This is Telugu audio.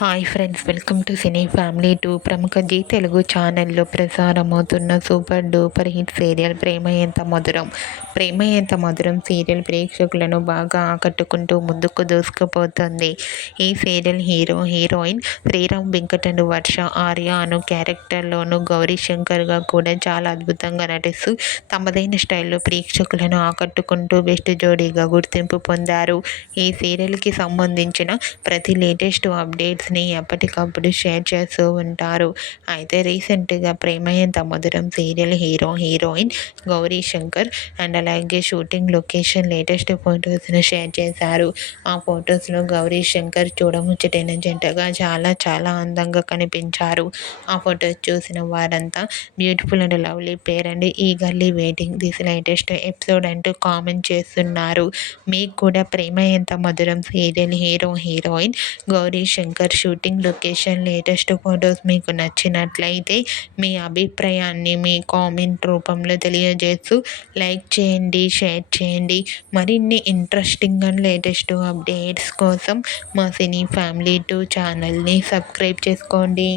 Hi friends, welcome to cine family 2. ప్రముఖ జీ తెలుగు ఛానల్లో ప్రసారమవుతున్న సూపర్ డూపర్ హిట్ సీరియల్ ప్రేమ ఎంత మధురం. ప్రేమ ఎంత మధురం సీరియల్ ప్రేక్షకులను బాగా ఆకట్టుకుంటూ ముందుకు దూసుకుపోతుంది. ఈ serial heroine Sriram Venkat and Varsha Arya అను క్యారెక్టర్లోనూ గౌరీ శంకర్గా కూడా చాలా అద్భుతంగా నటిస్తూ తమదైన స్టైల్లో ప్రేక్షకులను ఆకట్టుకుంటూ బెస్ట్ జోడీగా గుర్తింపు పొందారు. ఈ సీరియల్కి సంబంధించిన ప్రతి లేటెస్ట్ అప్డేట్స్ని ఎప్పటికప్పుడు షేర్ చేస్తూ ఉంటారు. అయితే రీసెంట్గా ప్రేమ ఎంత మధురం serial heroine Gauri Shankar and అలాగే షూటింగ్ లొకేషన్ లేటెస్ట్ ఫొటోస్ను షేర్ చేశారు. ఆ ఫొటోస్లో గౌరీ శంకర్ చూడముచ్చటైన జంటగా చాలా చాలా అందంగా కనిపించారు. ఆ ఫొటోస్ చూసిన వారంతా beautiful and lovely pair and eagerly waiting this latest episode అంటూ కామెంట్ చేస్తున్నారు. మీకు కూడా ప్రేమ ఎంత మధురం serial heroine Gauri Shankar shooting location latest photos మీకు నచ్చినట్లయితే మీ అభిప్రాయాన్ని మీ కామెంట్ రూపంలో తెలియజేస్తూ లైక్ చేయండి, షేర్ చేయండి. మరిన్ని ఇంట్రెస్టింగ్ అండ్ లేటెస్ట్ అప్డేట్స్ కోసం మా సినీ ఫ్యామిలీ 2 ఛానల్ని సబ్స్క్రైబ్ చేసుకోండి.